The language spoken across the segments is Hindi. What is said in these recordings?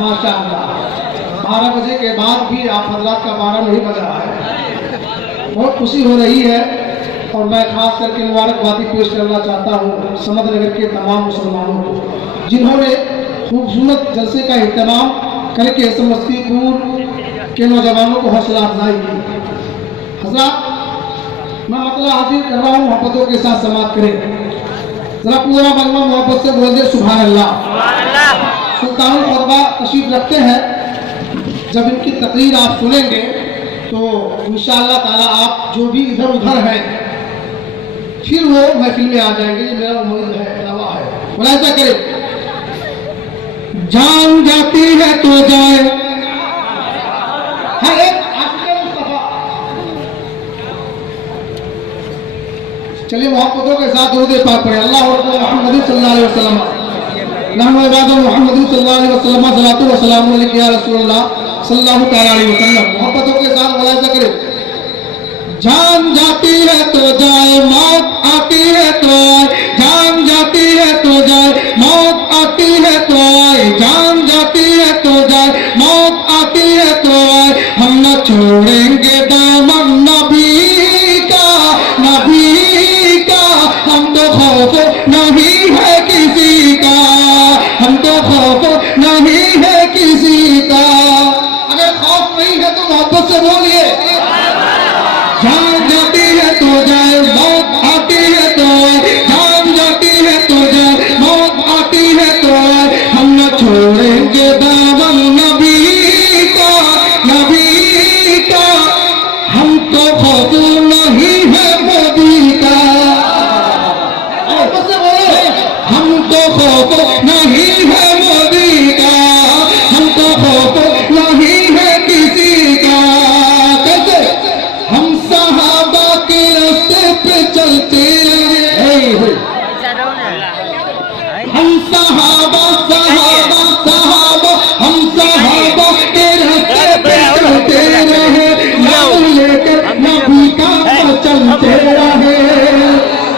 माशाअल्लाह 12 बजे के बाद भी आप हजरात का 12 नहीं बज रहा है। बहुत खुशी हो रही है और मैं खास करके मुबारकबादी पेश करना चाहता हूँ समदनगर के तमाम मुसलमानों को जिन्होंने खूबसूरत जलसे का एहतमाम करके समस्तीपुर के नौजवानों को हौसला अफजाई की। हजरात मैं मतलब हाजिर कर रहा हूँ, मोहब्बतों के साथ समाप्त करें। जरा पूरा मजमा मोहब्बत से बोल दे सुभान अल्लाह। सुल्तान खुतबा तशरीफ रखते हैं, जब इनकी तकरीर आप सुनेंगे तो इंशाअल्लाह ताला आप जो भी इधर उधर हैं फिर वो महफिल में आ जाएंगे। ये मेरा उम्मीद है, दावा है। बोला ऐसा करे, जान जाती है तो जाए हर एक चलिए मोहब्बतों के साथ दुरूद पाक पढ़े। अल्लाह मुहम्मद सल्लल्लाहु अलैहि वसल्लम नहनु इबाद मुहम्मद सल्लल्लाहु अलैहि वसल्लम सलातु व सलामु अलैका या रसूलल्लाह सल्लल्लाहु तआला अलैहि वसल्लम। मोहब्बतों के साथ बोला ऐसा करे, जान जाती है तो जाए मौत आती है तो आए, जान जाती है तो जाए मौत आती है तो आए, जान जाती है तो जाए मौत आती है तो आए, हम न छोड़ेंगे दामन नबी का, नबी का। हम तो खौफ नहीं है किसी का, हम तो खौफ नहीं है किसी का। अगर खौफ नहीं है तो मोहब्बत से बोलिए, जान जाती है तो जाए मौत आती है तो आए, जान जाती है तो जाए मौत आती है तो आए, हम न छोड़ेंगे दामन नबी का, नबी का। हम तो खौफ नहीं है मोदी का, हम तो खौफ नहीं है मोदी का, हम तो खौफ नहीं है किसी का। कैसे हम सहाबा के रास्ते पे चलते रहे, हम सहाबा सहाबा सहाबा हम सहाबा के रास्ते पे चलते रहे, नाम लेकर नबी का चलते रहे।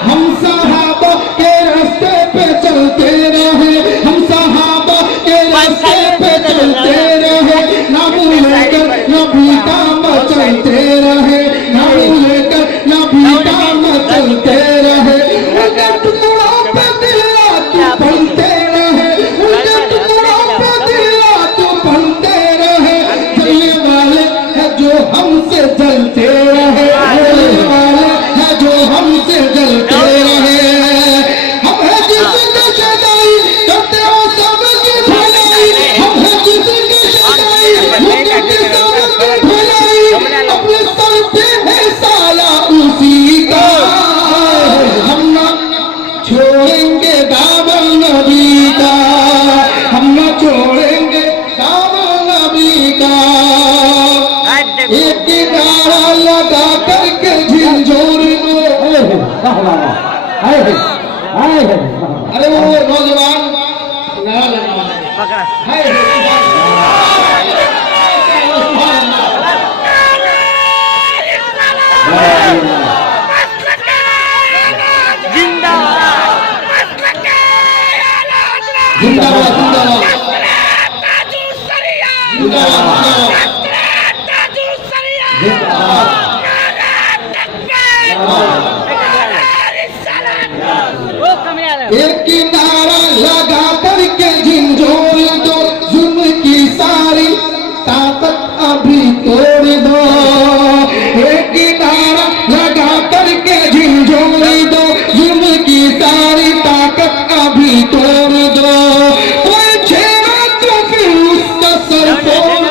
हम सहाबा के रास्ते पे चलते रहे, हम सहाबा के रास्ते पे चलते रहे, नाम लेकर नबी का चलते रहे, नाम लेकर नबी का चलते रहे। उनके टुकड़ों पे दिल तू बनते रहे, उनके टुकड़ों पे दिल तू बनते रहे। जलने वाले है जो हमसे जलते रहे, जलने वाले है जो हमसे जलते रहे। हम है जिसके सदाई करते हो सबकी भलाई, हम है जिसके सदाई वो करते सबकी भलाई। अपने सर पे है साया उसी का, हम न छोड़ेंगे दामन नबी का, हम न छोड़ेंगे दामन नबी का। एक नारा लगा करके झिझोर दो। अरे वो नौजवान नारा लगा एक नारा लगा करके झिझोर दो, जुल्म की सारी ताकत अभी तोड़ दो। एक नारा लगा करके झिझोर दो, जुल्म की सारी ताकत अभी तोड़ दो। कोई छेड़ा तो फिर उसका सर फोड़,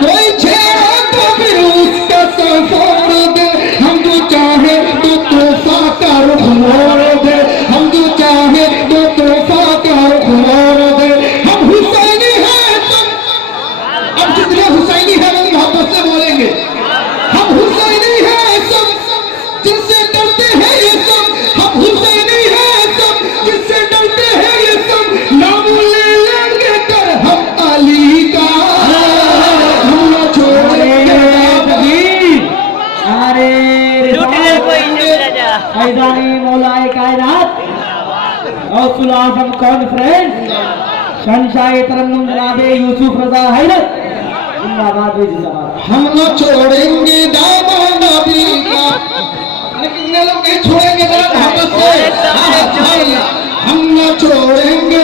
कोई छेड़ा तो फिर उसका सर फोड़ दे। हम जो चाहे तो तोहफा का रुख मोड़ दे, हम जो चाहे तो तोहफा का रुख मोड़ दे। हम हुसैनी हैं सब, अब जितने हुसैनी है वो मोहब्बत से बोलेंगे। हम हुसैनी हैं सब, जिससे डरते हैं ये सब, हम हुसैनी हैं सब, जिससे डरते हैं ये सब। नाम ले लेंगे कर हम अली का, हम न छोड़ेंगे फैजानी मौलाए कायनात गौसुल आजम कॉन्फ्रेंस शहंशाह तरन्नुम जनाबे यूसुफ रजा हैदर जिंदाबाद वे जिंदाबाद। हम न छोड़ेंगे दामन नबी का, कितने लोग नहीं छोड़ेंगे दामन से, हम न छोड़ेंगे